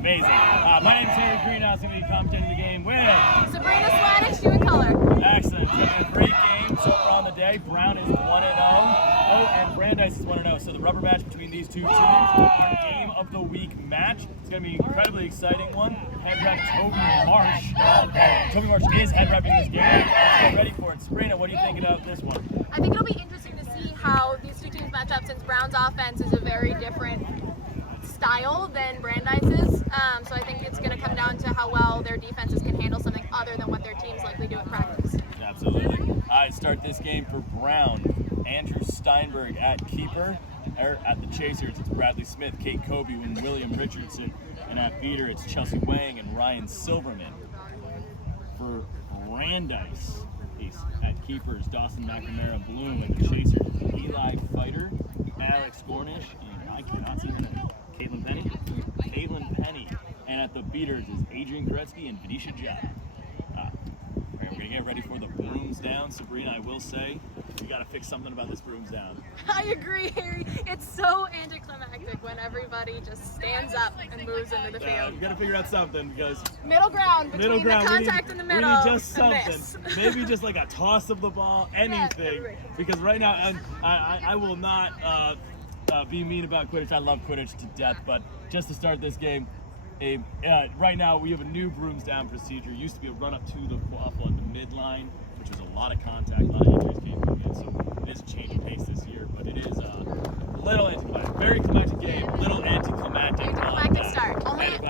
amazing. My name's Harry Greenhouse. I'm going to be commentating the game with Sabrina Swadish, you in color. Excellent. A great game so far on the day. Brown is 1-0. And Brandeis is 1-0. So the rubber match between these two teams, our game of the week match. It's going to be an incredibly exciting one. Head rep Toby Marsh. Toby Marsh is head repping this game. Let's get ready for it. Sabrina, what are you thinking of this one? I think it'll be interesting to see how these two teams match up since Brown's offense is a very different style than Brandeis's. So I think it's going to come down to how well their defenses can handle something other than what their teams likely do in practice. Absolutely. All right, start this game for Brown. Andrew Steinberg at keeper. At the Chasers, it's Bradley Smith, Kate Kobe, and William Richardson. And at beater, it's Chelsea Wang and Ryan Silverman. For Brandeis, at keepers, Dawson McNamara Bloom, and the Chasers, Eli Fighter, Alex Gornish, and I cannot see her name, Caitlin Penny. And at the beaters is Adrian Gretzky and Vidisha Jha. We're going to get ready for the brooms down. Sabrina, I will say, we got to fix something about this brooms down. I agree, Harry. It's so anticlimactic when everybody just stands up and moves into the field. We got to figure out something because middle ground between the contact in the middle. We need just something. Maybe just like a toss of the ball, anything. Because right now, I will not be mean about Quidditch. I love Quidditch to death, but just to start this game, right now we have a new brooms down procedure. It used to be a run up to the quaffle at the midline, which was a lot of contact, a lot of injuries came from it. So it is a change of pace this year, but it is a little anticlimactic, very climactic game, little anticlimactic. Anticlimactic start.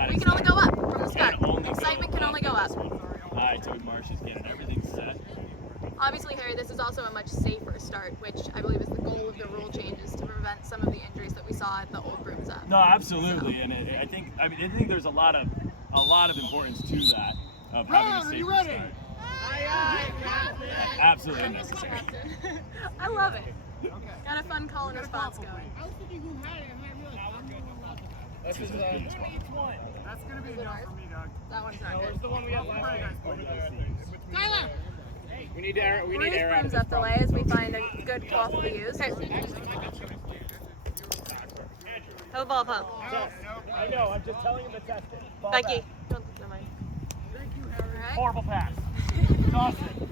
We can only go up from the start. Excitement can only go up. All right, Toby Marsh is getting everything set. Obviously, Harry, this is also a much safer start, which I believe is the goal of the rule changes to prevent some of the injuries that we saw at the old brooms up. No, absolutely, and I think there's a lot of importance to that of having a safer start. Absolutely necessary. I love it. Got a fun call and response going. I was thinking who had it, and I realized That's going to be enough for me, Doug. That one's not good. It's the one we had last night. Tyler! We need air. We need Bruce air out of brings this up the way as we find a good quaffle to use. Hello, ball pump. I know, I'm just telling him to test it. Ball Becky. back. Thank you, Harry. Horrible pass. Dawson.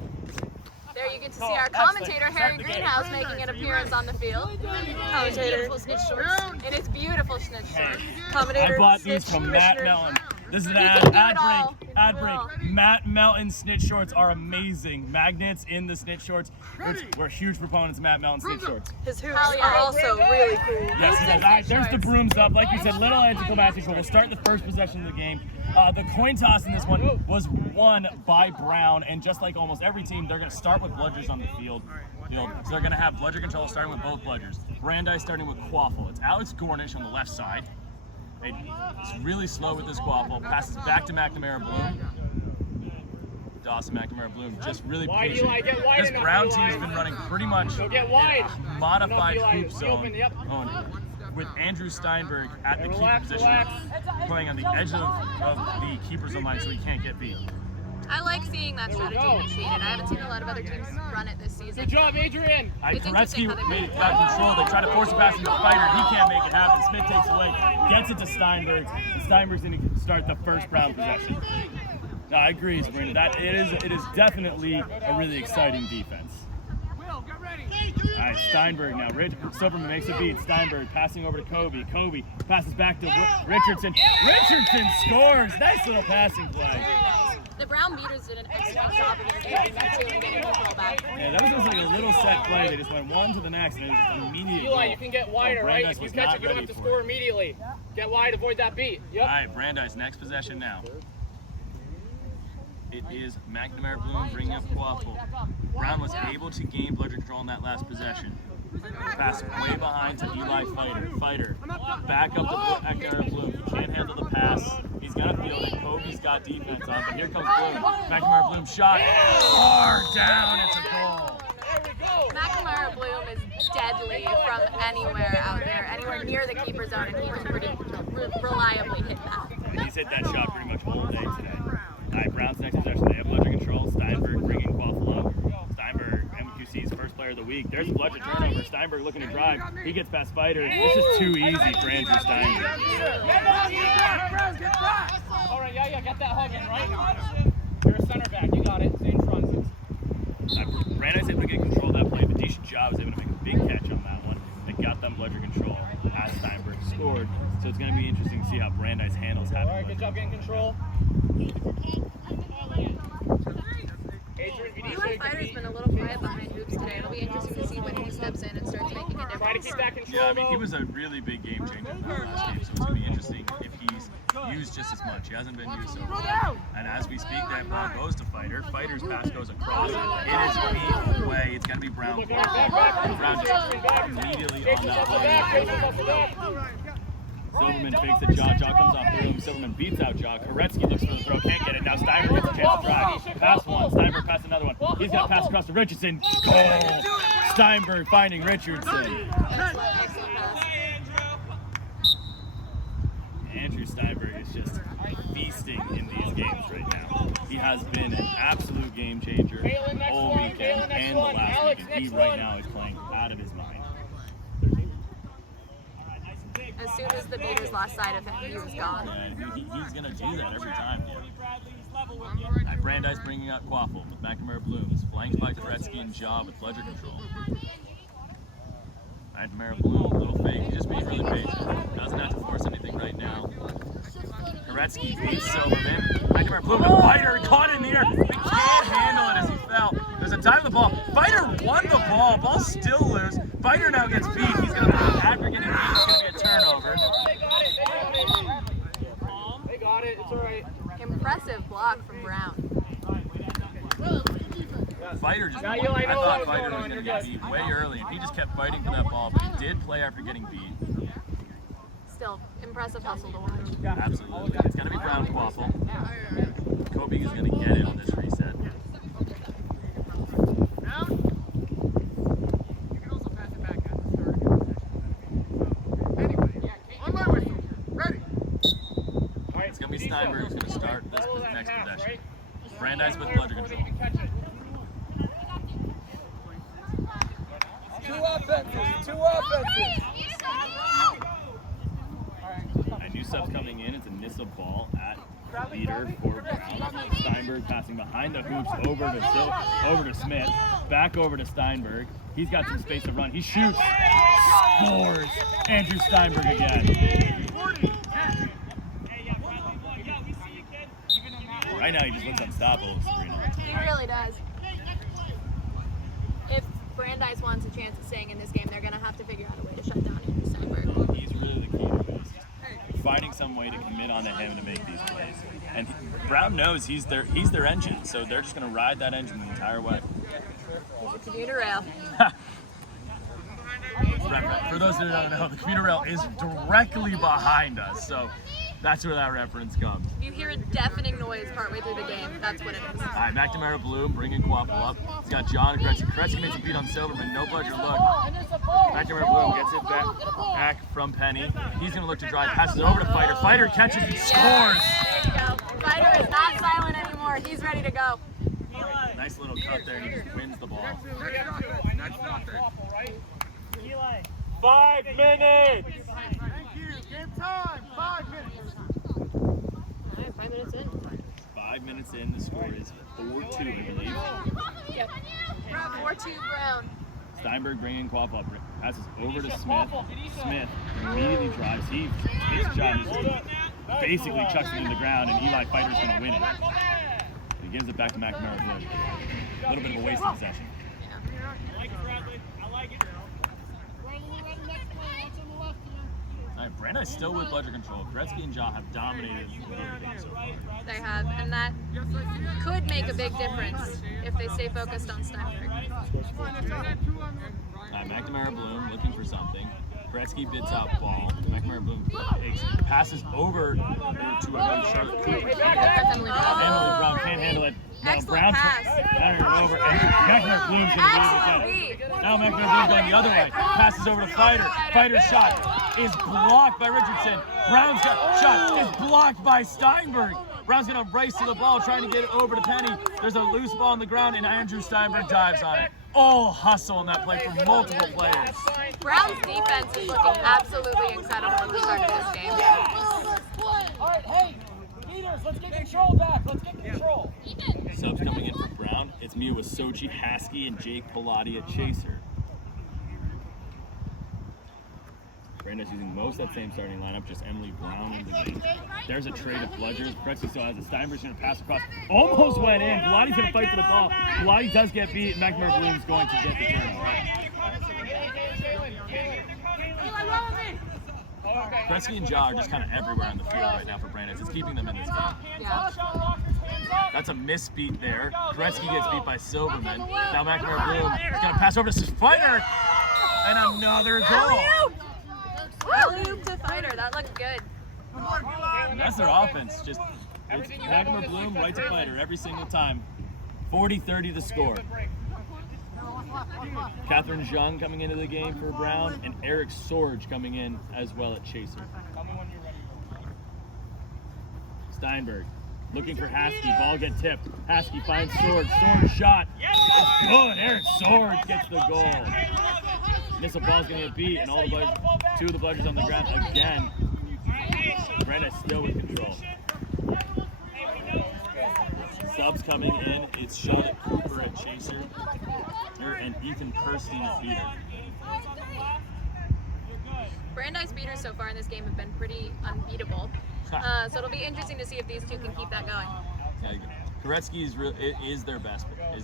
There you get to see our commentator, Harry Greenhouse, making an appearance on the field. Commentator. In its beautiful snitch shorts. I bought these from Matt Mellon. This is an ad break. Matt Melton snitch shorts are amazing. Magnets in the snitch shorts. We're huge proponents of Matt Melton snitch shorts. His hoops are also really cool. Yes, it is. All right, there's the brooms up. Like we said, little anticlimactic. So we'll start the first possession of the game. The coin toss in this one was won by Brown, and just like almost every team, they're going to start with bludgers on the field. So they're going to have bludger control starting with both bludgers. Brandeis starting with quaffle. It's Alex Gornish on the left side. It's really slow with this quaffle. Passes back to McNamara Bloom. Dawson McNamara Bloom just really patient. This Brown team has been running pretty much a modified hoop zone with Andrew Steinberg at the keeper position, playing on the edge of the keeper zone line so he can't get beat. I like seeing that strategy initiated. I haven't seen a lot of other teams run it this season. Good job, Adrian. Gretzky made it out of control. They try to force a pass into the fighter. He can't make it happen. Smith takes it away, gets it to Steinberg, and Steinberg's going to start the first Brown possession. No, I agree, Sabrina. It is definitely a really exciting defense. Will, get ready. All right, Steinberg now. Silverman makes a beat. Steinberg passing over to Kobe. Kobe passes back to Richardson. Richardson scores. Nice little passing play. The Brown beaters did an excellent job of getting control back. Yeah, that was just like a little set play. They just went one to the next, and it was just immediate. Eli, you can get wider, right? If you catch it, you don't have to score immediately. Get wide, avoid that beat. Yep. All right, Brandeis, next possession now. It is McNamara Bloom bringing up quaffle. Brown was able to gain bludger control in that last possession. Pass way behind to Eli Fighter. Back up to McNamara Bloom. He can't handle the pass. He's got to field it. Kobe's got defense on, but here comes Bloom. McNamara Bloom shot. Far down. It's a goal. McNamara Bloom is deadly from anywhere out there, anywhere near the keeper zone, and he was pretty reliably hit that. He's hit that shot pretty much all day today. All right, Brown's next possession. They have bludger control. Steinberg bringing quaffle up. Steinberg, MQC's first player of the week. There's a bludger turnover. Steinberg looking to drive. He gets past Fighter. This is too easy for Andrew Steinberg. got that hug in, right? You're a center back. You got it. Stay in front. Brandeis able to get control of that play, but decent job was able to make a big catch on that one that got them bludger control as Steinberg scored. So it's going to be interesting to see how Brandeis handles having. All right, good job getting control. Eli Fighter's been a little quiet behind hoops today. It'll be interesting to see when he steps in and starts making a Try to difference. keep that control. Yeah, I mean, he was a really big game changer in that last game, so it's going to be interesting if he's used just as much. He hasn't been used so much. And as we speak, that ball goes to Fighter. Fighter's pass goes across. It is beat away. It's going to be Brown. Brown just immediately on that play. Silverman fakes the jaw. Jaw comes off Broom. Silverman beats out Jaw. Koretsky looks for the throw. Can't get it. Now Steinberg gets a chance to drive. Pass one. Steinberg pass another one. He's got to pass across to Richardson. Goal! Steinberg finding Richardson. Andrew Steinberg is just feasting in these games right now. He has been an absolute game changer all weekend and the last weekend. He right now is playing out of his mind. As soon as the beaters lost sight of him, he was gone. Yeah, he's going to do that every time. Brandeis bringing out Quaffle with McNamara Blooms, flanked by Koretsky and Jaw with bludger control. McNamara Bloom, little fake, he's just being really patient. Doesn't have to force anything right now. Koretsky beats Silverman. McNamara Bloom, the Fighter caught in the air. He can't handle it as he fell. There's a time of the ball. Fighter won the ball. Ball still loose. Fighter now gets beat. He's going to after getting beat, it's going to be a turnover. They got it. It's all right. Impressive block from Brown. Fighter just, Now, I Eli, I know thought what was Fighter going was on. going to You're get good. beat way early, and he just kept fighting for that ball, but he did play after getting beat. Still, impressive hustle to watch. Absolutely. It's going to be Brown Quaffle. Kobe is going to get it on this reset. You can also pass it back at the start. Anyway, on my whistle. Ready. All right, It's going to be Steinberg who's going to start this follow that next pass, possession. right? Brandeis with Clear bludger before they control. even catch it. Two offenses. A new sub's coming in. It's a Nissa ball at leader for Brown. Steinberg passing behind the hoops over to Smith. Back over to Steinberg. He's got some space to run. He shoots. Scores. Andrew Steinberg again. Right now he just looks unstoppable with Sabrina. He really does. If Brandeis wants a chance at staying in this game, they're going to have to figure out a way to shut down Andrew Steinberg. He's really the key to this. Finding some way to commit onto him to make these plays. And Brown knows he's their engine, so they're just going to ride that engine the entire way. He's a commuter rail. For those who don't know, the commuter rail is directly behind us, so that's where that reference comes. If you hear a deafening noise partway through the game, that's what it is. All right, McNamara Bloom bringing Quaffle up. He's got John and Koretsky. Koretsky makes a beat on Silverman, no bludger look. McNamara Bloom gets it back from Penny. He's going to look to drive, passes over to Fighter. Fighter catches and scores. There you go. Fighter is not silent anymore. He's ready to go. Nice little cut there, and he just wins the ball. 5 minutes! Thank you. Game time. 5 minutes. 5 minutes in. 5 minutes in, the score is 4-2, I believe. Yep. 4-2 Brown. Steinberg bringing Quaffle up, passes over to Smith. Smith immediately drives. He takes a shot and just basically chucks it in the ground, and Eli Fighter's going to win it. And he gives it back to McNamara Blue. A little bit of a waste of possession. All right, Brandeis still with bludger control. Koretsky and Jaw have dominated the game so far. They have, and that could make a big difference if they stay focused on Steinberg. McNamara Bloom looking for something. Koretsky bids out ball. McNamara Bloom passes over to Charlotte Cooper. That's Emily Brown. Emily Brown can't handle it. Now Excellent Brown pass. turns it over, and McNamara Bloom's going to Excellent lead beat. it. Now McNamara Bloom's going the other way. Passes over to Fighter. Fighter's shot is blocked by Richardson. Brown's shot is blocked by Steinberg. Brown's going to race to the ball, trying to get it over to Penny. There's a loose ball on the ground, and Andrew Steinberg dives on it. All hustle on that play from multiple players. Brown's defense is looking absolutely incredible at the start of this game. All right, hey, leaders, let's get control. Mew with Sochi, Haskey, and Jake Pilati at Chaser. Brandeis using most of that same starting lineup, just Emily Brown in the game. There's a trade of Bludgers. Gretzky still has it. Steinberg's going to pass across. Almost went in. Pilati's going to fight for the ball. Pilati does get beat. McNamara Bloom's going to get the turnover. Gretzky and Ja are just kind of everywhere on the field right now for Brandeis. It's keeping them in this game. Yeah. That's a misbeat there. Gretzky gets beat by Silverman. Now McNamara Bloom is going to pass over to Fighter. And another goal. Alley-oop to Fighter. That looked good. That's their offense. Just McNamara Bloom right to Fighter every single time. 40-30 the score. Catherine Zhang coming into the game for Brown, and Eric Sorge coming in as well at Chaser. Steinberg looking for Haskey. Ball get tipped. Haskey finds Sorge. Sorge shot. It's good. Eric Sorge gets the goal. Missile ball's going to get beat, and all the two of the Bludgers on the ground again. Brandeis still with control. Subs coming in. It's Charlotte Cooper at Chaser. And Ethan Kirstein at Beater. Brandeis beaters so far in this game have been pretty unbeatable. So it'll be interesting to see if these two can keep that going. Yeah, Koretsky is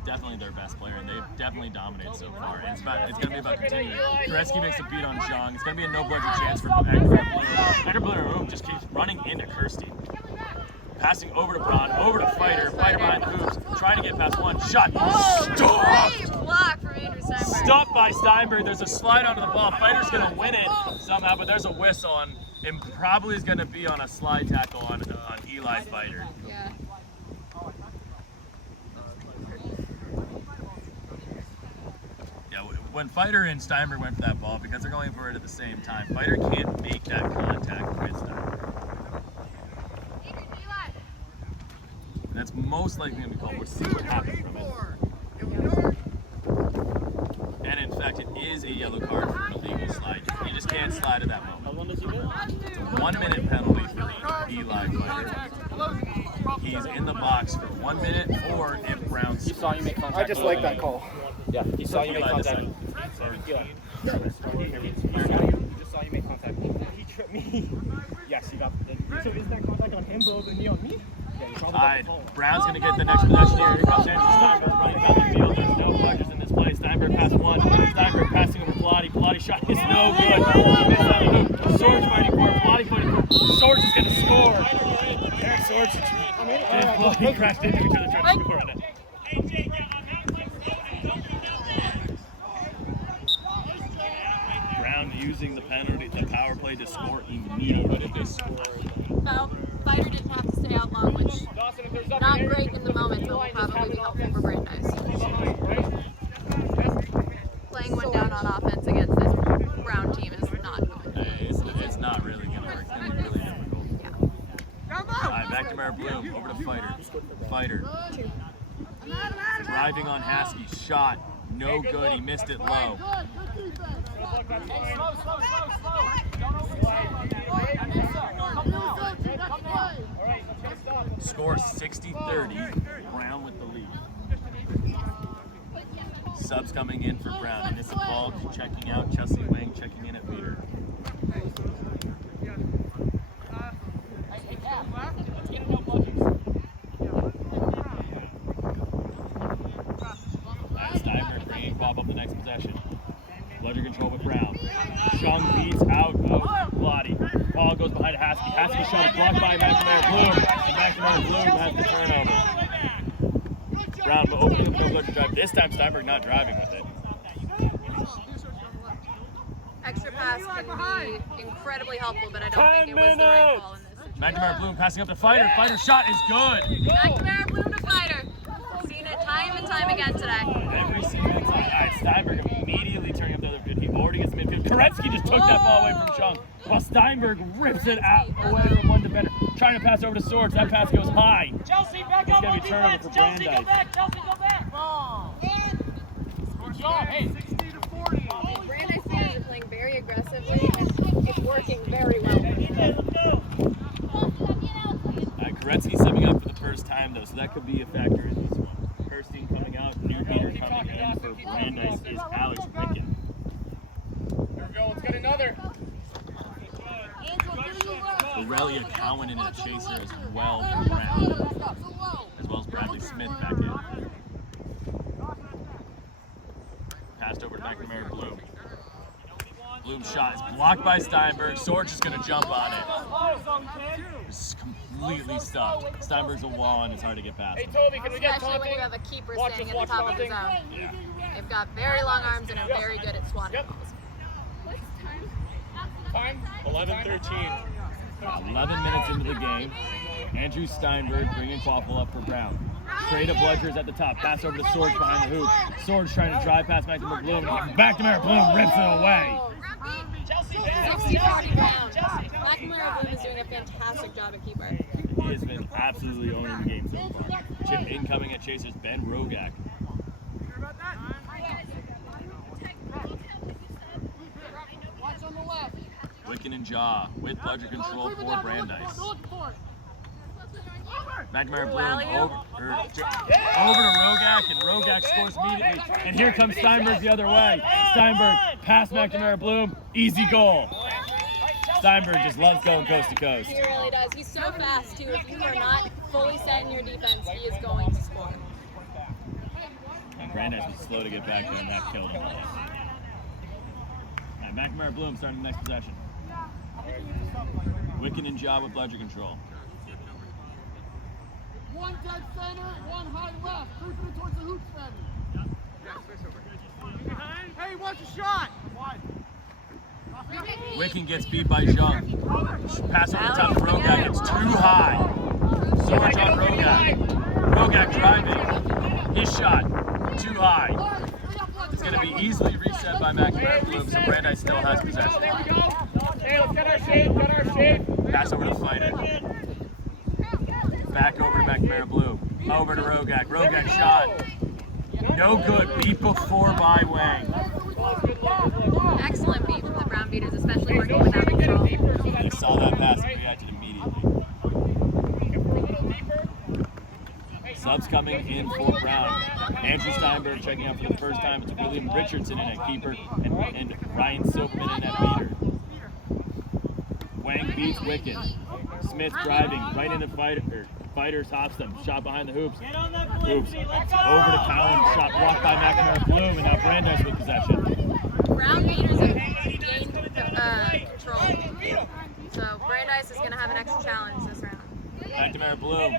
definitely their best player, and they've definitely dominated so far. And it's going to be about continuing. Koretsky makes a beat on Zhang. It's going to be a no-bludger chance for Edgar Bloom. Just keeps running into Kirstein. Passing over to Braun, over to Fighter. Fighter behind the hoops, trying to get past one. Shot. Great block from Andrew Steinberg. Stopped by Steinberg. There's a slide onto the ball. Fighter's going to win it somehow, but there's a whistle on, and probably is going to be on a slide tackle on Eli Fighter. Yeah. Yeah, when Fighter and Steinberg went for that ball, because they're going for it at the same time, Fighter can't make that contact with Steinberg. And that's most likely going to be called. We'll see what happens from it. And in fact, it is a yellow card for an illegal slide. You just can't slide at that moment. How long does he get? 1 minute penalty for Eli Fighter. He's in the box for 1 minute, or if Brown's. He saw you make contact. I just like that call. Yeah, he saw you make contact. He just saw you make contact. He tripped me. Yes, he got. So is that contact on him, but the knee on me? Brown's going to get the next possession here. Here comes Andrew Steinberg running down the field. There's no Bludgers in this play. Steinberg pass one. Steinberg passing over Pilati. Pilati shot is no good. He missed out the hoop. Sorge fighting for it. Pilati fighting for it. Sorge is going to score. Eric Sorge. He crashed into each other trying to score on it. Brown using the penalty, the power play to score immediately if they score. Well, Fighter didn't have to stay out long, which not great in the moment, but will probably be helpful for Brandeis. Playing one down on offense against this Brown team is not going to work. It's not really going to work. It's going to be really difficult. Yeah. All right, back to Mara Bloom. Over to Fighter. Fighter. Driving on Haskey. Shot. No good. He missed it low. Score 60-30. Brown with the lead. Subs coming in for Brown. And it's a ball checking out. Chelsea Wang checking in at Peter. Steinberg bringing Bob up the next possession. Bludger control with Brown. Chung beats out of Pilati. Ball goes behind Haskey. Haskey shot is blocked by McNamara Bloom. And McNamara Bloom has the turnover. Brown opening up the Bludger drive. This time Steinberg not driving with it. Extra pass can be incredibly helpful, but I don't think it was the right call in this situation. McNamara Bloom passing up to Fighter. Fighter shot is good. McNamara Bloom to Fighter. Seen it time and time again today. Every single time. All right, Steinberg immediately turning up the other field. He already gets midfield. Koretsky just took that ball away from Chung. While Steinberg rips it out away from one defender. Trying to pass over to Swords. That pass goes high. Chelsea, back It's up going on to be turnover defense. for Chelsea, Brandeis. go back. Chelsea, go back. Good job. Hey. 60-40. Brandeis players are playing very aggressively, and it's working very well. Koretsky subbing up for the first time, though, so that could be a factor in this one. first team coming out. New beater coming in for Brandeis is Alex Wicken. Here we go. Let's get another. Aurelia Cowan in a chaser as well for Brown, as well as Bradley Smith back in. Passed over to McNamara Bloom. Bloom's shot is blocked by Steinberg. Sorge is going to jump on it. It's completely stuck. Steinberg's a wall and it's hard to get past. Hey, Toby, can we get Especially when taunting? you have a keeper Watch staying us, at the watch top of the taunting. zone. Yeah. They've got very long arms and are very good at swatting Yep. balls. Time? 11-13. 11 minutes into the game. Andrew Steinberg bringing Quaffle up for Brown. Trade of Bludgers at the top. Pass over to Sorge behind the hoop. Sorge trying to drive past McNamara Bloom. McNamara Bloom rips it away. 60-40 Brown. McNamara Bloom is doing a fantastic job at keeper. He has been absolutely owning the game so far. Chip incoming at Chasers, Ben Rogak. Wicken and Jaw with Bludger control for Brandeis. McNamara Bloom over to Rogak, and Rogak scores immediately. And here comes Steinberg the other way. Steinberg past McNamara Bloom, easy goal. Steinberg just loves going coast to coast. He really does. He's so fast, too. If you are not fully set in your defense, he is going to score. And Brandeis was slow to get back there, and that killed him. Right, McNamara Bloom starting the next possession. Wicken and Jaw with Bludger control. One dead center, one high left. Creeping towards the hoop center. Hey, watch a shot! Wicken gets beat by Jung. Pass over the top of Rogak. It's too high. Sorge on Rogak. Rogak driving. His shot, too high. It's going to be easily reset by McNamara Bloom, so Brandeis still has possession. There we go. Hey, let's get our shape, Pass over to Fighter. Back over to McNamara Bloom. Over to Rogak. Rogak shot. No good. Beat before by Wang. Excellent beat from the Brown beaters, especially working without control. They saw that pass and reacted immediately. Subs coming in for Brown. Andrew Steinberg checking out for the first time. It's William Richardson in at keeper and Ryan Silkman in at beater. Wang beats Wicken. Smith driving right into Fighter tops them. Shot behind the hoops. Over to Collins. Shot blocked by McNamara Bloom, and now Brandeis with possession. Brown beaters have gained control. So Brandeis is going to have an extra challenge this round. McNamara Bloom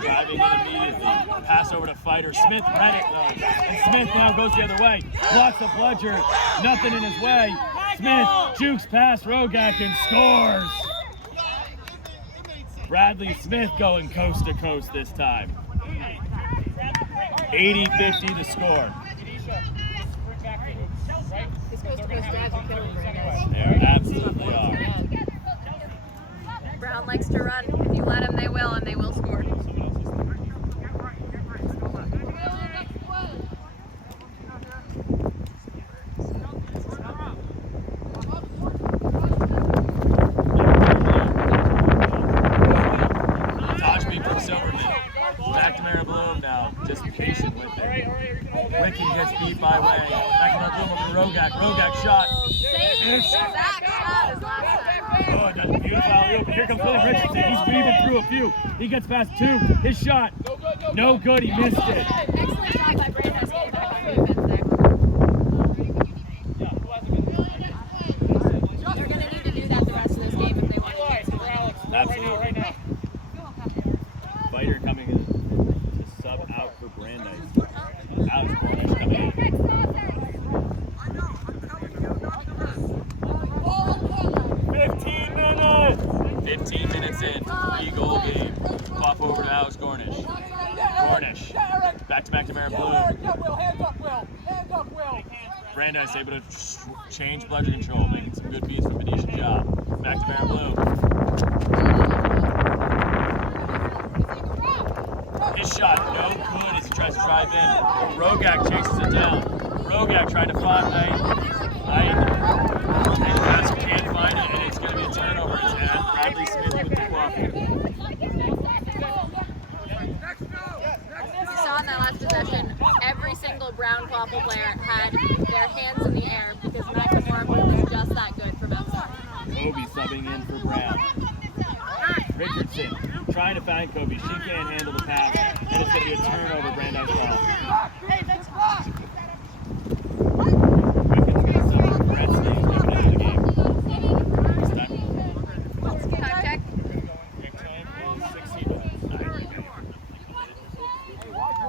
driving in immediately. Pass over to Fighter. Smith read it though. And Smith now goes the other way. Blocks the Bludger. Nothing in his way. Smith jukes past Rogak and scores. Bradley Smith going coast to coast this time. 80-50 to score. They absolutely are. Brown likes to run. If you let them, they will, and they will score. McNamara Bloom now, just patient with it. Wicken gets beat by Wang. McNamara Bloom over to Rogak. Rogak shot. Same exact shot as last time. Oh, that's a beautiful alley-oop. Here comes William Richardson. He's weaving through a few. He gets past two. His shot, no good. He missed it. Excellent job by Brandeis getting back on defense there. They're going to need to do that the rest of this game if they want to. Absolutely. Fighter coming in to sub out for Brandeis. Alex Cornish coming in. 15 minutes in, 3-goal game. Pop over to Alex Cornish. Cornish. Back to McNamara Bloom. Hands up, Will. Hands up, Will. Brandeis able to change Bludger control, making some good beats from Venetian job. Back to McNamara Bloom. His shot, no good as he tries to drive in. Rogak chases it down. Rogak trying to find and can't find it, and it's going to be a turnover. It's at Bradley Smith with the Quaffle. You saw in that last possession Waffle player had their hands in the air because McNamara was just that good from outside. Kobe subbing in for Brown. Richardson trying to find Kobe. She can't handle the pass, and it's going to be a turnover. Brandeis ball. Wickens going to sub for Gretzky coming into the game. This time. Time check.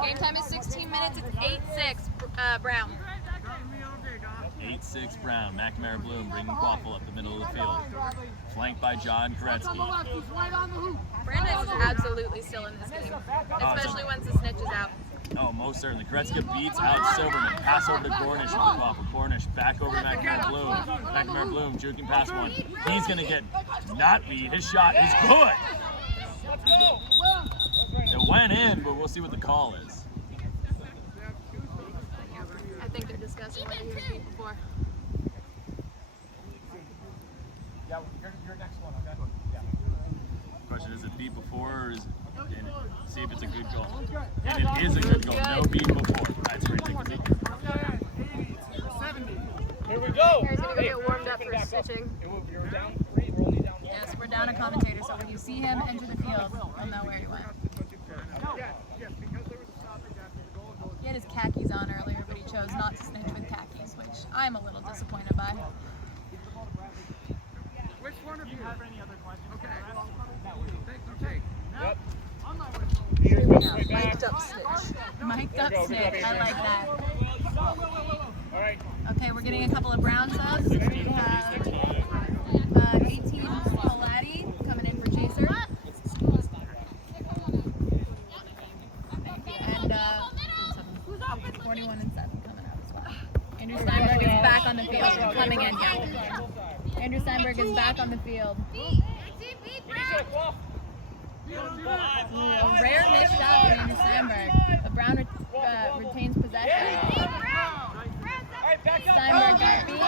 Game time is 16 minutes. It's 8-6 Brown. 8-6 Brown. McNamara Bloom bringing Quaffle up the middle of the field. Flanked by John Gretzky. Brandeis is absolutely still in this game, especially once the snitch is out. Oh, most certainly. Gretzky beats out Silverman. Pass over to Cornish for Quaffle. Cornish back over to McNamara Bloom. McNamara Bloom juking past one. He's going to get not beat. His shot is good. It went in, but we'll see what the call is. I think they're discussing whether he was beat before. Yeah, your next one, okay? Yeah. Question, is it beat before or is it in it? See if it's a good goal. And it is a good goal. No beat before. That's where you take the beat. Here we go. Here's going to go get warmed up for stitching. You're down 3. We're only down 1. Yes, we're down a commentator, so when you see him enter the field, you'll know where he went. He had his khakis on earlier, but he chose not to snitch with khakis, which I'm a little disappointed by. Which one of you have any other questions? Okay. Yep. Mic'd up snitch. Mic'd up snitch. I like that. All right. Okay, we're getting a couple of brown subs. We have 18 Polatti coming in for Chaser. And 41 and 7 coming out as well. Andrew Steinberg is back on the field. Coming in now. Andrew Steinberg is back on the field. A rare missed shot for Andrew Steinberg. But Brown retains possession. Steinberg got beat.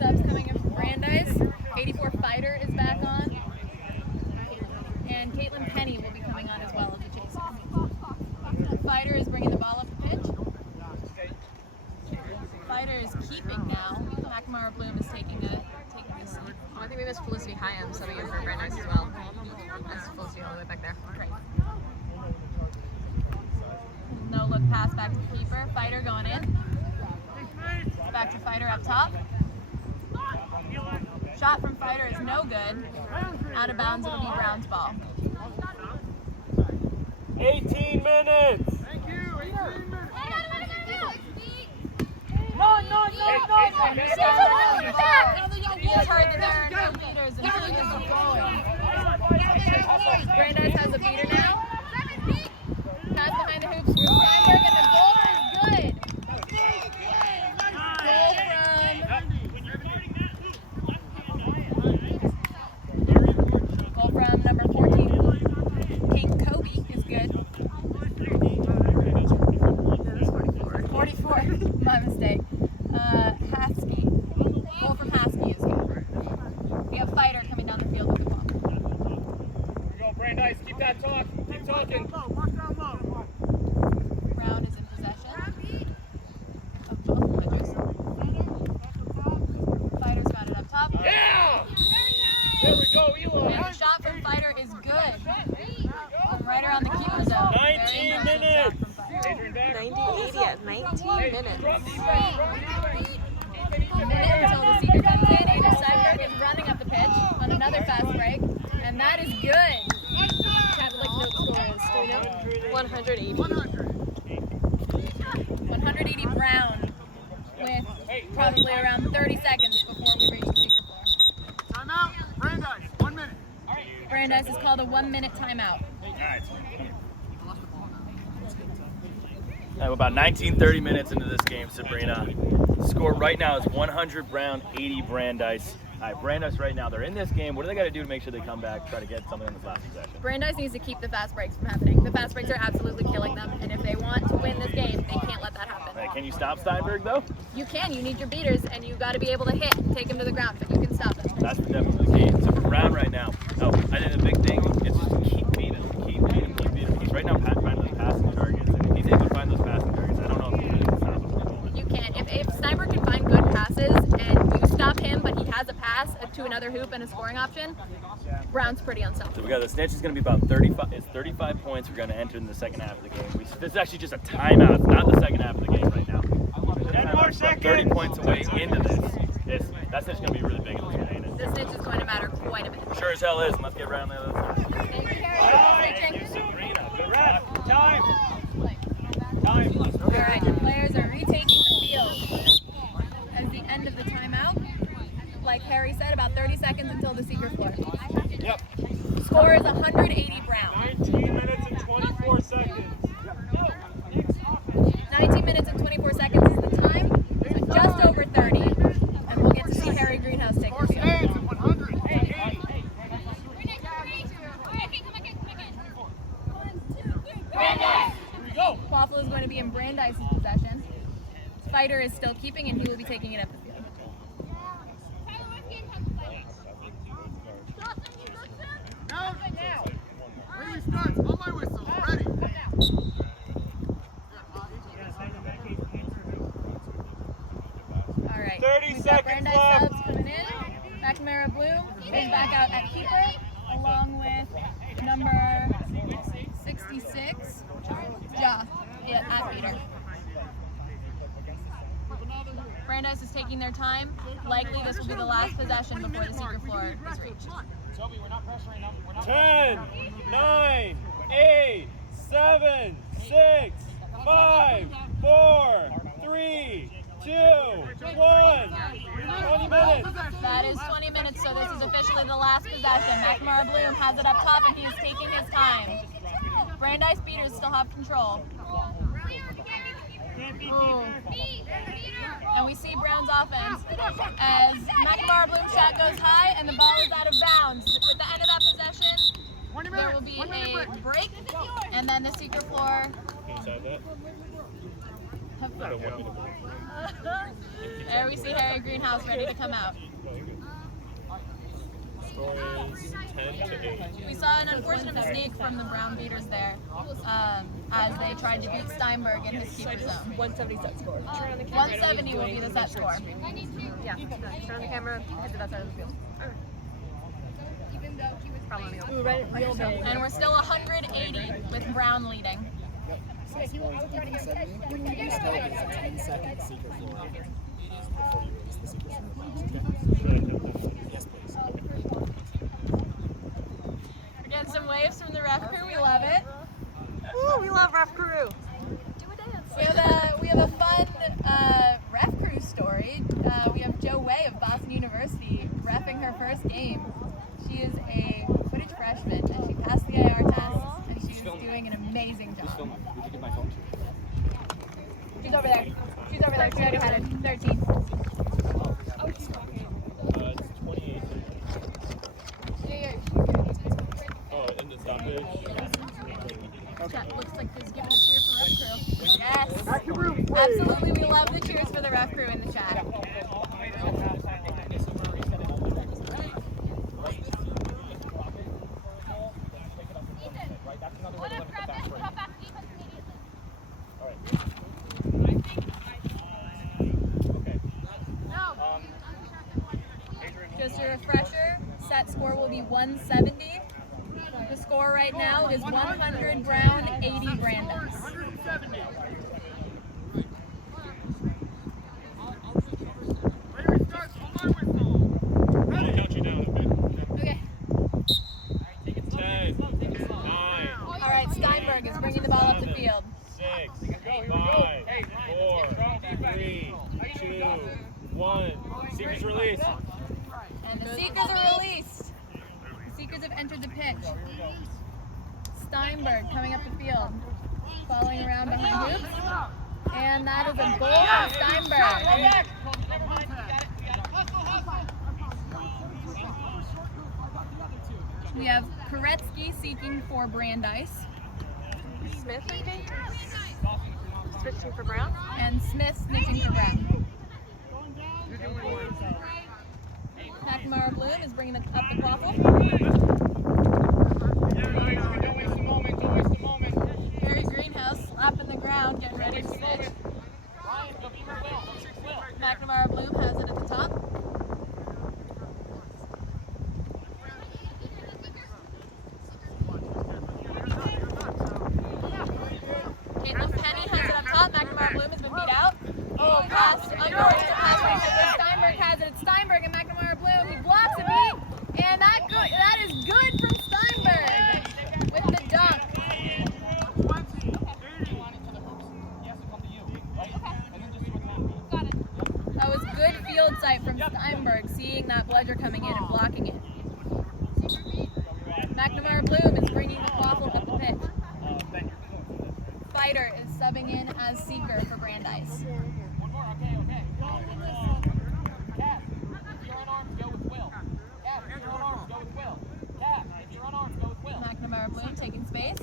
Subs coming in from Brandeis. 84 Fighter is back on. And Caitlin Penny will be coming on as well as a chaser. Fighter is bringing the ball up the pitch. Fighter is keeping now. McNamara Bloom is taking a seat. Oh, I think we missed Felicity Hyam subbing in for Brandeis as well. That's Felicity all the way back there. Great. No look pass back to the keeper. Fighter going in. Back to Fighter up top. Shot from Fighter is no good. Out of bounds, it'll be Brown's ball. 18 minutes! Thank you. 18 minutes. He's heard that there are no beaters until he gets a goal. Brandeis has a beater now. Pass behind the hoops for Steinberg, and the goal is good. Goal from number 14, Kate Kobe is good. No, that's 44. 44, my mistake. Haskey. Goal from Haskey is good. We have Fighter coming down the field with the ball. Here we go, Brandeis. Keep that talk. Keep talking. Brown is in possession of both players. Fighter's got it up top. Yeah! There we go, Elo. And the shot from Fighter is good. From right around the keeper zone. 19 minutes! 90-80 at 19 minutes. A minute until the seeker comes in. Andrew Steinberg is running up the pitch on another fast break. And that is good. Catholic note score is 180. 180 Brown with probably around 30 seconds before we reach the seeker floor. Timeout. Brandeis. 1 minute. Brandeis has called a 1-minute timeout. All right, we're about 19-30 minutes into this game, Sabrina. The score right now is 100 Brown, 80 Brandeis. All right, Brandeis right now, they're in this game. What do they got to do to make sure they come back, try to get something in this last possession? Brandeis needs to keep the fast breaks from happening. The fast breaks are absolutely killing them, and if they want to win this game, they can't let that happen. They Can you stop Steinberg though? You can. You need your beaters, and you got to be able to hit and take him to the ground, but you can stop them. That's definitely the key. So for Brown right now, I think the big thing is just keep beating him. He's right now finding those passing targets, and if he's able to find those passing targets, I don't know if he really can stop him at the moment. You can. If Steinberg can find good passes and you stop him, but he has a pass to another hoop and a scoring option, Brown's pretty unstoppable. So we got the snitch is going to be about 35. It's 35 points. We're going to enter in the second half of the game. This is actually just a timeout. It's not the second half of the game right now. 10 more seconds. 30 points away into this. That's just going to be really big in this game, ain't it? This snitch is going to matter quite a bit. Sure as hell is. And let's get around the other side. Thank you, Harry. Good ref. Time. All right, the players are retaking the field as the end of the timeout. Like Harry said, about 30 seconds until the secret floor. Yep. Score is 180 Brown. 19 minutes and 24 seconds. 19 minutes and 24 seconds is the time. So just over 30. And we'll get to see Harry Greenhouse take the field. Waffle is going to be in Brandeis' possession. Spider is still keeping, and he will be taking it up the field. Now. Ready starts. On my whistle. Ready. All right. 30 We've got seconds Brandeis left. subs coming in. McNamara Bloom is back out at keeper, along with number 66, Ja, at beater. Brandeis is taking their time. Likely this will be the last possession before the secret floor is reached. 10, 9, 8, 7, 6, 5, 4, 3, 2, 1. 20 minutes. That is 20 minutes, so this is officially the last possession. McNamara Bloom has it up top, and he is taking his time. Brandeis beaters still have control. Ooh. And we see Brown's offense as McNamara Bloom's shot goes high and the ball is out of bounds. With the end of that possession, there will be a break, and then the secret floor. There we see Harry Greenhouse ready to come out. We saw an unfortunate mistake from the Brown beaters there as they tried to beat Steinberg in his keeper zone. 170 set score. 170 will be the set score. Yeah, turn on the camera, head to that side of the field. And we're still 180 with Brown leading. When you restart, it's a 10-second secret floor before you release the secret floor. Yes, please. We're getting some waves from the ref crew. We love it. Ooh, we love Ref Crew. Do a dance. We have a fun ref crew story. We have Jo Wei of Boston University reffing her first game. She is a Quidditch freshman, and she passed the IR test, and she is doing an amazing job. She's over there. She's over there. She already had it. 13. It's 28. Oh, and the stoppage. Chat looks like there's giving a cheer for ref crew. Yes. Absolutely, we love the cheers for the ref crew in the chat. Just a refresher, set score will be 170. The score right now is 100 Brown, 80 Brandeis. 170. I'll count you down a bit. Okay. 10, 9, All right, Steinberg is bringing the ball up the field. 6, 5, 4, 3, 2, 1. Seekers release. And the Seekers are released. The Seekers have entered the pitch. Steinberg coming up the field, following around behind hoops. And that is a goal for Steinberg. We have Koretsky seeking for Brandeis. Smith, I think. switching for Brown. And Smith snitching for Brown. McNamara Bloom is bringing up the quaffle. Don't waste a moment. Don't waste a moment. Harry Greenhouse slapping the ground, getting ready to Waste a snitch. moment. Ryan, go beat her will. Go trick will. McNamara Bloom has it at the top. Caitlin Penny has it up top. McNamara Bloom has been beat out. Oh, pass. Unfortunate pass. Steinberg has it. It's Steinberg and McNamara Bloom. He blocks a beat. And that is good from Steinberg with the dunk. That was good field sight from Steinberg, seeing that bludger coming in and blocking it. McNamara Bloom is bringing the quaffle up the pitch. Fighter is subbing in as seeker for Brandeis. One more. Okay. Cat, if you're unarmed, go with Will. Cat, if you're unarmed, go with Will. Cat, if you're unarmed, go with Will. McNamara Bloom taking space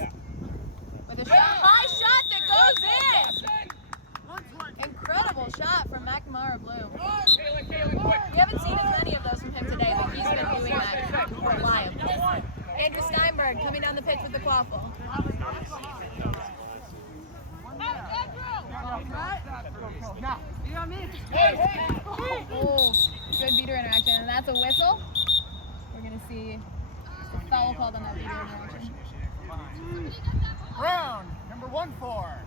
with a high shot that goes in. Incredible shot from McNamara Bloom. Kaylin, quick. We haven't seen as many of those from him today, but he's been doing that reliably. Andrew Steinberg coming down the pitch with the quaffle. Oh, good beater interaction, and that's a whistle. We're going to see a foul called on that beater interaction. Brown, number 1-4.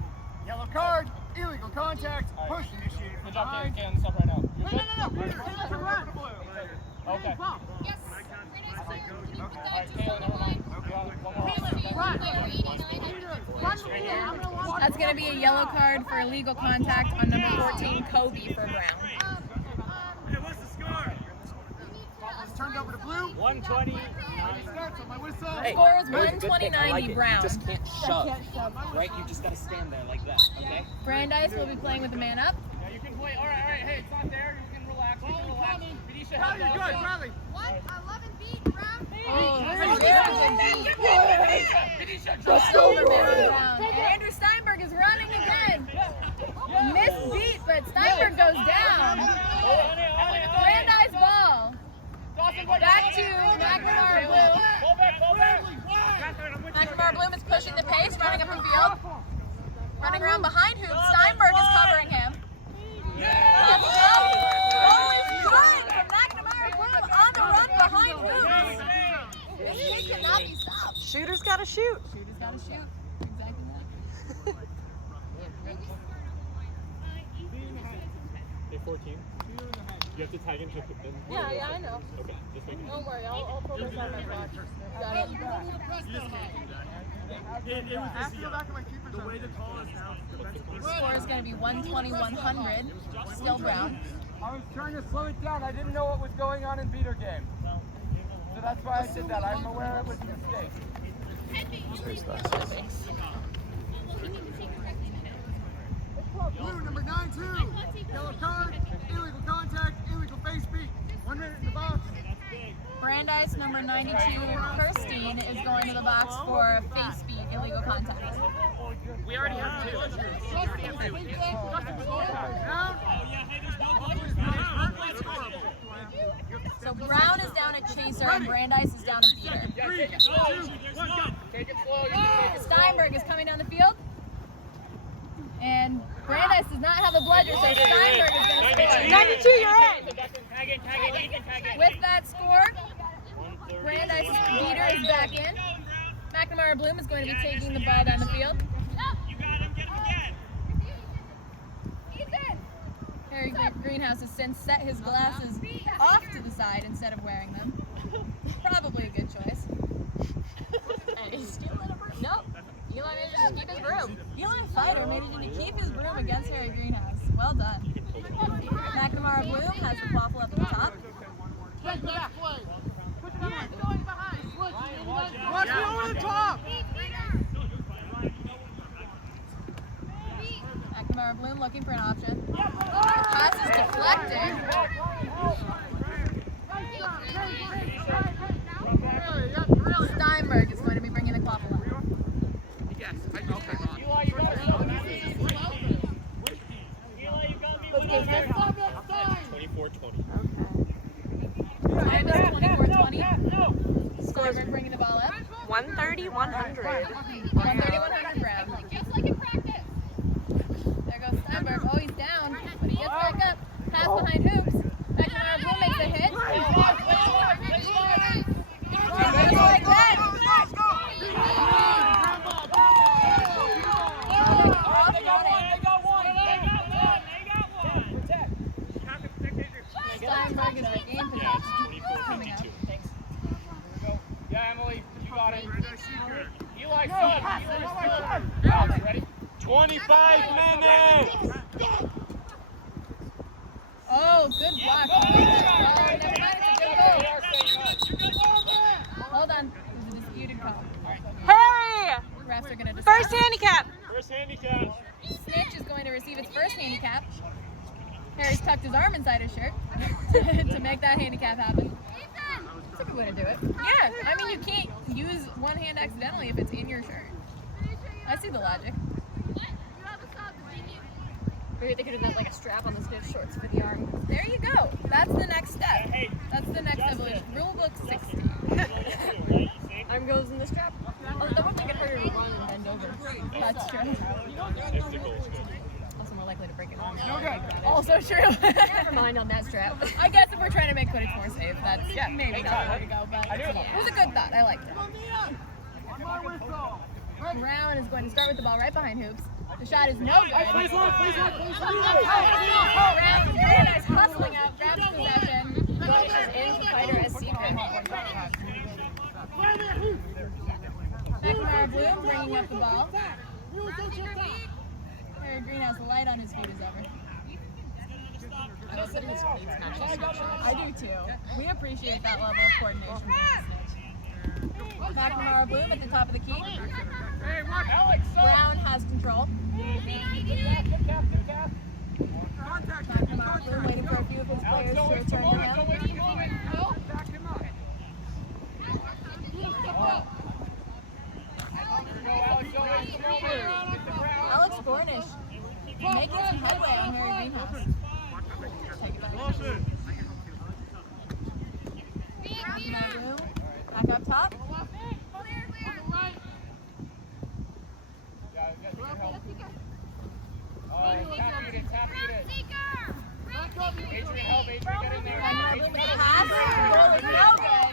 Yellow card, illegal contact, push initiated from Good job, behind. Kaylin. Stop right now. Okay. Kaylin, never mind. That's going to be a yellow card for illegal contact on number 14, Kobe for Brown. Turned over to blue. 120. Starts on my whistle. Score is 120-90 Brown. You just can't shove, right? You just gotta stand there like that, okay? Brandeis will be playing with the man up. Yeah, you can play. All right. Hey, it's not there. You can relax. Bidisha, Riley, help good, out. Riley. 11 beat Brown. Oh, Bidisha, Just over Brown. And Andrew Steinberg is running again. Missed beat, but Steinberg goes down. Brandeis ball. Back to McNamara Bloom. Go back. McNamara Bloom is pushing the pace, running up the field. Running around behind hoops. Steinberg is covering him. Oh, it's good from McNamara Bloom on the run behind hoops. This kid cannot be stopped. Shooter's got to shoot. Shooter's got to shoot. Exactly that. Hey, 14. You have to tag into them. Yeah, I know. Okay, just making Don't worry, I'll focus on my clock. Got it. The way the call is now. Score is going to be 120-100. Still Brown. I was trying to slow it down. I didn't know what was going on in beater game. So that's why I did that. I'm aware it was a mistake. Blue, number 9-2. Yellow card, illegal contact, illegal face beat. 1 minute in the box. Brandeis, number 92, Kirstein, is going to the box for a face beat, illegal contact. We already have two. So Brown is down at chaser and Brandeis is down at beater. Take it slow. You can take it. Steinberg is coming down the field. And Brandeis does not have a bludger, so Steinberg is going to score. 92, you're in. Tag it. With that score, Brandeis' beater is back in. McNamara Bloom is going to be taking the ball down the field. Harry Greenhouse has since set his glasses off to the side instead of wearing them. Probably a good choice. And he's stealing a broom. Nope. Eli managed to keep his broom. Eli Fighter managing to keep his broom against Harry Greenhouse. Well done. McNamara Bloom has the waffle up at the top. Watch me over the top. McNamara Bloom looking for an option. Pass is deflected. Steinberg is going to be bringing the quaffle up. Yes. Eli, you got it. score is Bringing the ball up. 130-100. 130-100 Brown. Just like in practice. There goes Steinberg. Oh, he's down, but he gets back up. Pass behind hoops. McNamara Blue makes a hit. Just like that. Steinberg is regained possession. Coming up. Thanks. Yeah, Emily, you got it. Eli, son. Alex, ready? 25 minutes! Oh, good block. Oh, never mind. It's a good goal. Hold on. There's a disputed call. Hurry! Refs are going to decide. First handicap. First handicap. Snitch is going to receive its first handicap. Harry's tucked his arm inside his shirt to make that handicap happen. That's a good way to do it. Yeah, I mean, you can't use one hand accidentally if it's in your shirt. I see the logic. Maybe they could have done like a strap on the snitch shorts for the arm. There you go. That's the next step. That's the next evolution. Rule book 60. Arm goes in the strap. Oh, that would make it harder to run and bend over. That's true. Also more likely to break it. No good. Also true. Never mind on that strap. I guess if we're trying to make Quidditch more safe, that's maybe not the way to go, but I knew it. it was a good thought. I liked it. Brown is going to start with the ball right behind hoops. The shot is no good. Brown, Brandeis hustling out, grabs possession. Goes in the fighter as secret. McNamara Bloom bringing up the ball. Harry Green has the light on his feet as ever. I love that his feet's not just I do too. We appreciate that level of coordination from the snitch. McNamara Bloom at the top of the key. Brown has control. McNamara Bloom waiting for a few of his players to return to him. Alex Gornish making some headway on Harry Greenhouse. Take it back. McNamara Bloom back up top. Adrian, help. Adrian, get in there. McNamara Bloom with the pass. Goal is no good.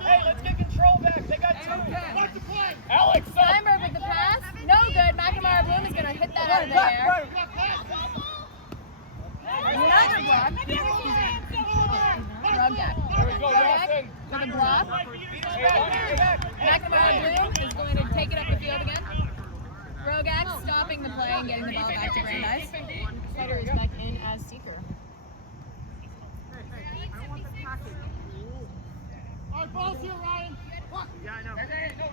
Hey, let's get control back. They got two. Alex, Steinberg with the pass. No good. McNamara Bloom is going to hit that out of the air. Another block. Rogak. Rogak with a block. McNamara Bloom is going to take it up the field again. Rogak stopping the play and getting the ball back to Brandeis. Fighter is back in as seeker. Ball's here, Ryan. Yeah, I know. Hey, no.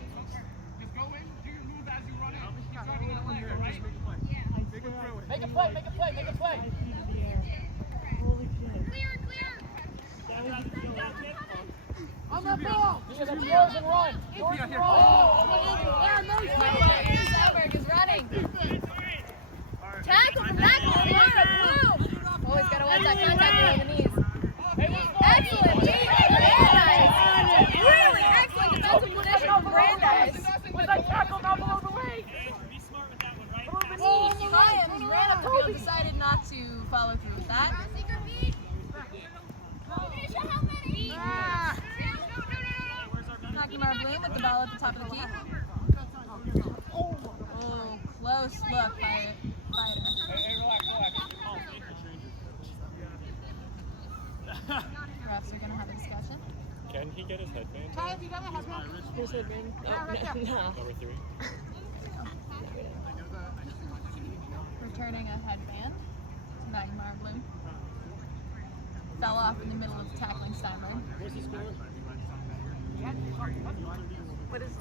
Just go in, do your move as you run it. Make a play, make a play, make a play. Clear. On that ball. Yours and run. Yours and run. Steinberg is running. Tackle from McNamara Bloom. Oh, he's got to watch that contact over the knees. Excellent. Really excellent defensive position from Brandeis. With that tackle down below the leg. Hyams ran up the field, decided not to follow through with that. McNamara Bloom with the ball at the top of the key. Oh, close look by Fighter. Hey, relax. Refs are going to have a discussion. Can he get his headband? Who's headband? No. Number 3. Returning a headband to McNamara Bloom. Fell off in the middle of tackling Steinberg.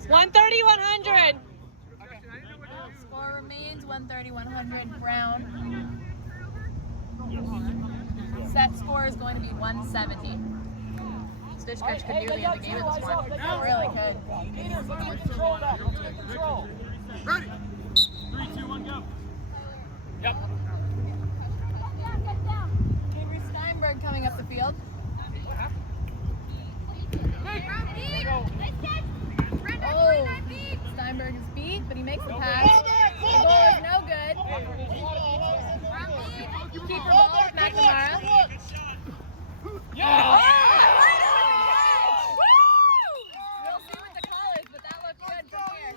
130-100. Score remains 130-100. Brown. Set score is going to be 170. Stitch could nearly end the game at this point. Really could. Peters, let's get control back. Let's get control. Ready? 3, 2, 1, go. Yep. Henry Steinberg coming up the field. Oh, Steinberg is beat, but he makes the pass. The goal is no good. Keeper ball with McNamara. Yeah. We'll see what the call is, but that looked good from here.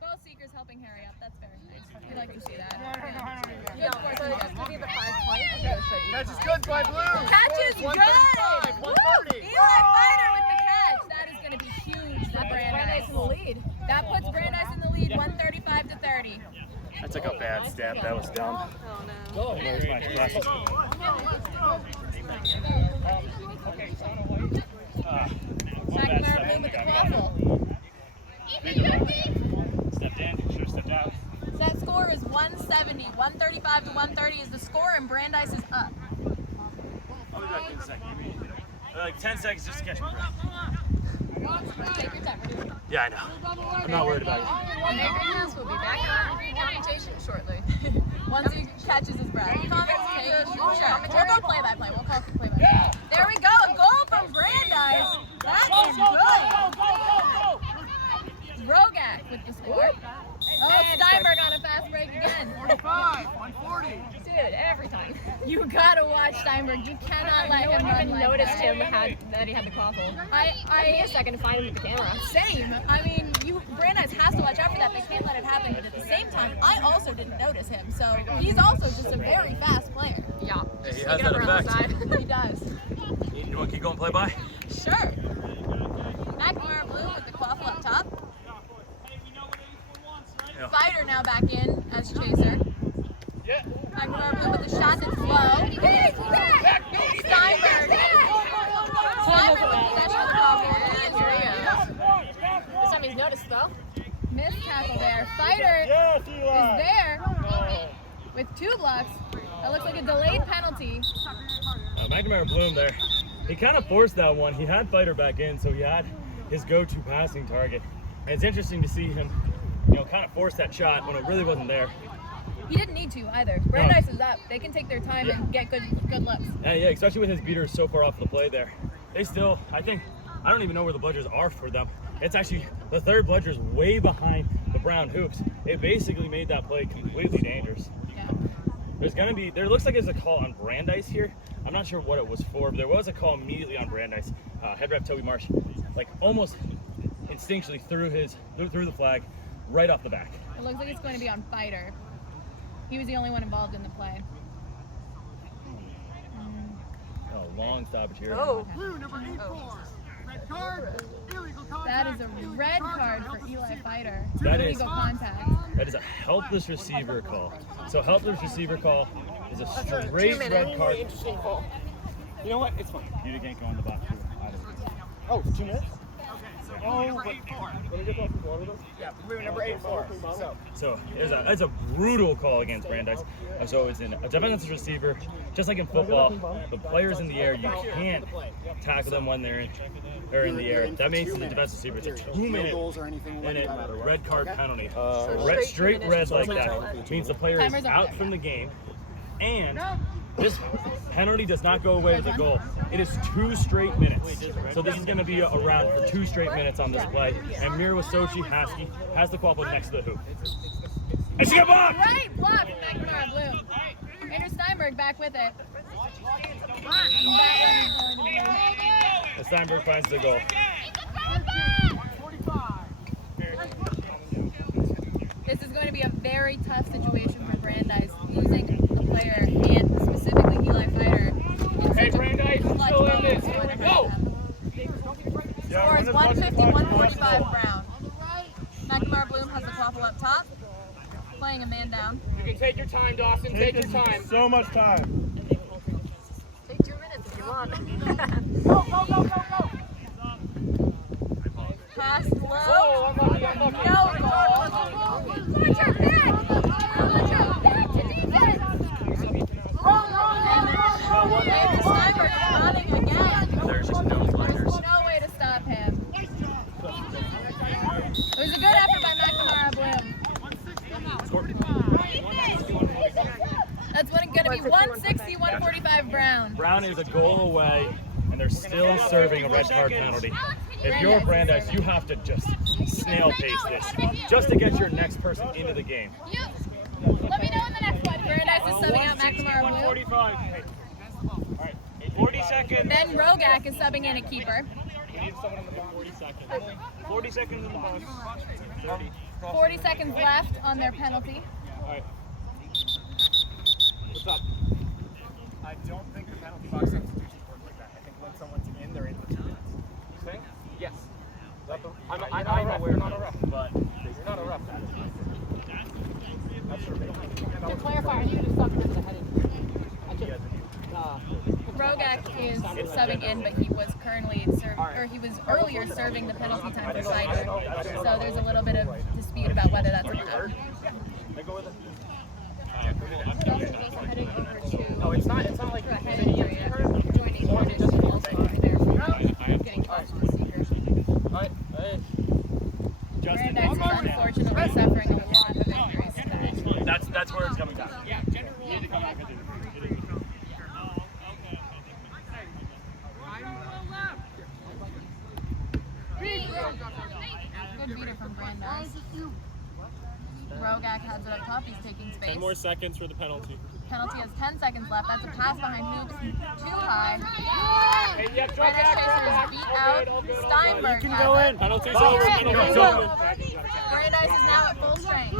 Both seekers helping Harry up. That's very nice. We like to see that. Good score. So just give me the 5 points. Catch is good by Blue. Catch is good. 135, 130. Eli Fighter with the catch. That is going to be huge for Brandeis in the lead. That puts Brandeis in the lead, 135 to 30. I took a bad step. That was dumb. Oh no. There's my classic. McNamara Blue with the quaffle. Stepped in, should have stepped out. So that score is 170. 135 to 130 is the score, and Brandeis is up. I'll be back in a second. Give me like 10 seconds just to catch my breath. Take your time. Yeah, I know. I'm not worried about it. House will be back on commutation shortly. Once he catches his breath. Commentation. Sure. We'll go play-by-play. We'll call play-by-play. There we go. A goal from Brandeis. That is good. Rogak with the score. Oh, Steinberg on a fast break again. 45, 140. Dude, every time. You gotta watch Steinberg. You cannot let him I run even like noticed that. him that he had the quaffle. Took me a I second to find him with the camera. Same. I mean, Brandeis has to watch out for that. They can't let it happen. But at the same time, I also didn't notice him. So he's also just a very fast player. Yeah. Hey, he Just has sneaking that up around the effect. side. He does. You want to keep going play by? Sure. McNamara Blue with the quaffle up top. Yeah. Fighter now back in as chaser. Yeah. McNamara Blue with the shot that's low. Steinberg. Steinberg with possession of the ball. Here he goes. This time he's noticed though. Missed tackle there. Fighter Yes, is Eli. there with 2 blocks. That looks like a delayed penalty. McNamara Bloom there. He kind of forced that one. He had Fighter back in, so he had his go-to passing target. And it's interesting to see him, kind of force that shot when it really wasn't there. He didn't need to either. Brandeis is up. They can take their time and get good looks. Yeah, especially with his beaters so far off the play there. They still, I don't even know where the bludgers are for them. It's actually, the third bludger's way behind the brown hoops. It basically made that play completely dangerous. Yeah. There looks like there's a call on Brandeis here. I'm not sure what it was for, but there was a call immediately on Brandeis. Head ref Toby Marsh, almost instinctually threw the flag right off the back. It looks like it's going to be on Fighter. He was the only one involved in the play. Oh, long stoppage here. Oh. Blue, number 84. Red card. Illegal contact. That is a red card for Eli Fighter. That is- Illegal contact. That is a helpless receiver call. So helpless receiver call is a straight red card. Interesting call. You know what? It's fine. You can't go on the box. Oh, 2 minutes? Oh, but let me get off the ball with us. Yeah, number 84. So it's a brutal call against Brandeis. So it's a defensive receiver, just like in football. The players in the air, you can't tackle them when they're in the air. That means the defensive receiver. It's a 2-minute goals or anything like minute that. red card penalty. Straight Red like that means the player is Timer's up. out from the game, and this penalty does not go away with a goal. It is 2 straight minutes. So this is going to be around for 2 straight minutes on this play. And Mirawasochi Haskey has the quaffle next to the hoop. And she got blocked! Great block from McNamara Blue. Andrew Steinberg back with it. And Steinberg finds the goal. This is going to be a very tough situation for Brandeis, losing the player and specifically Eli Fighter. Hey, Brandeis, still in this. Here we go. Score is 150-145 Brown. McNamara Bloom has the quaffle up top, playing a man down. You can take your time, Dawson. Take your time. So much time. Take 2 minutes if you want. Pass low. Oh, unlucky, unlucky. No goal. Put your back. Put your back to defense. Andrew Steinberg is running again. There's just no blunders. No way to stop him. It was a good effort by McNamara Bloom. Score. Brown is a goal away, and they're still serving a red card penalty. If you're Brandeis, you have to just snail pace this just to get your next person into the game. Let me know in the next one. Brandeis is subbing out McNamara Blue. 145. All right, 40 seconds. Then Rogak is subbing in a keeper. We need someone on the box. 40 seconds. 40 seconds in the box. 30. 40 seconds left on their penalty. All right. What's up? I don't think the penalty box substitutions work like that. I think when someone's in, they're in for 2 minutes. You think? Yes. I'm aware you're not a ref, but you're not a ref. That's for me. To clarify, I need to stop because of the heading. Rogak is subbing in, but he was currently he was earlier serving the penalty time for Steinberg. So there's a little bit of dispute about whether that's allowed. No, it's not like Joining tradition also right there for getting close to the seeker. Brandeis is unfortunately suffering a lot of injuries today. That's where it's coming down. Good beater from Brandeis. Rogak has it up top. He's taking space. 10 more seconds for the penalty. Penalty has 10 seconds left. That's a pass behind hoops. Too high. Brandeis Chasers beat out Steinberg. You can go in. Penalty's over. Penalty's over. Brandeis is now at full strength.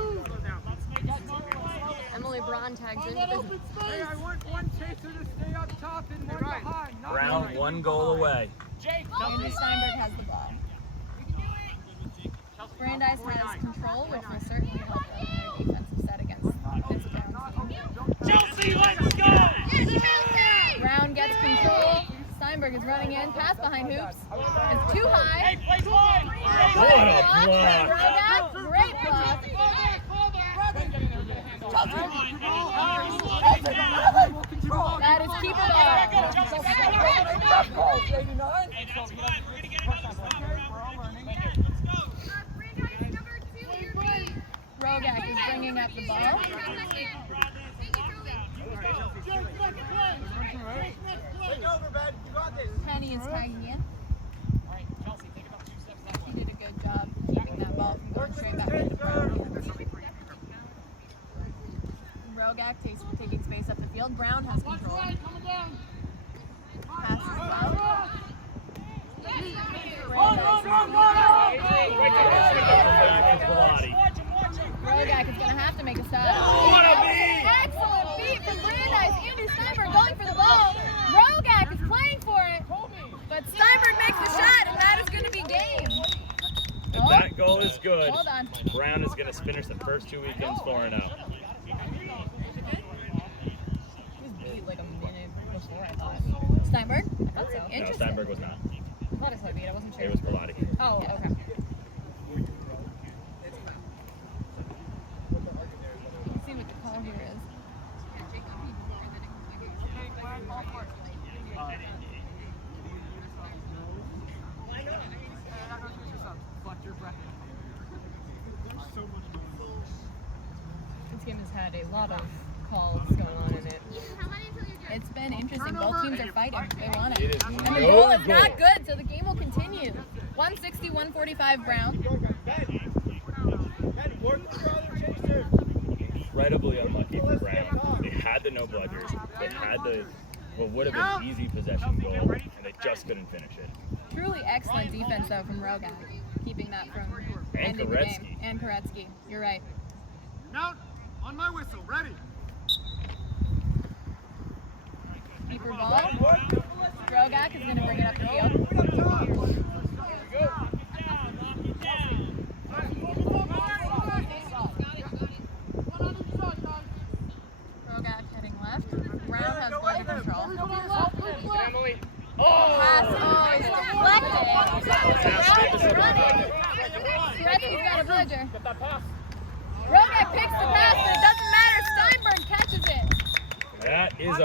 Emily Braun tags in. Hey, I want one chaser to stay up top and one behind. not Brown right. 1 goal away. Andy Steinberg has the ball. Brandeis has control, which will certainly help them in their defensive set against this Brown team. Chelsea, let's go! Brown gets control. Steinberg is running in. Pass behind hoops. It's too high. What a block! Rogak, great block. That is keeper Rogak is bringing up the ball. Penny is tagging in. He did a good job keeping that ball from going straight back into Brown. Rogak taking space up the field. Brown has control. Passes well. Rogak is going to have to make a stop. Excellent beat from Brandeis. Andrew Steinberg going for the ball. Rogak is playing for it, but Steinberg makes the shot, and that is going to be game. If that goal is good, Hold on. Brown is going to finish the first 2 weekends 4-0. Like a minute before, I thought. Steinberg? I thought so. No, Interesting. Steinberg was not. I thought I saw beat. I wasn't sure. It was Pilati. Oh, okay. Let's see what the call here is. This game has had a lot of calls going on in it. It's been interesting. Both teams are fighting. They want it. It is And the no goal is not goal. good, so the game will continue. 160-145 Brown. Incredibly unlucky for Brown. They had the no bludgers. They had the what would have been easy possession goal, and they just couldn't finish it. Truly excellent defense, though, from Rogak, keeping that from And ending the Koretsky. game. And Koretsky. You're right. Mount on my whistle, ready. Keeper ball. Rogak is going to bring it up the field. Rogak heading left. Brown has ball control. Emily. Pass is deflected. Brown is running. Koretsky's got a bludger. Rogak picks the pass, but it doesn't matter. Steinberg catches it. That is a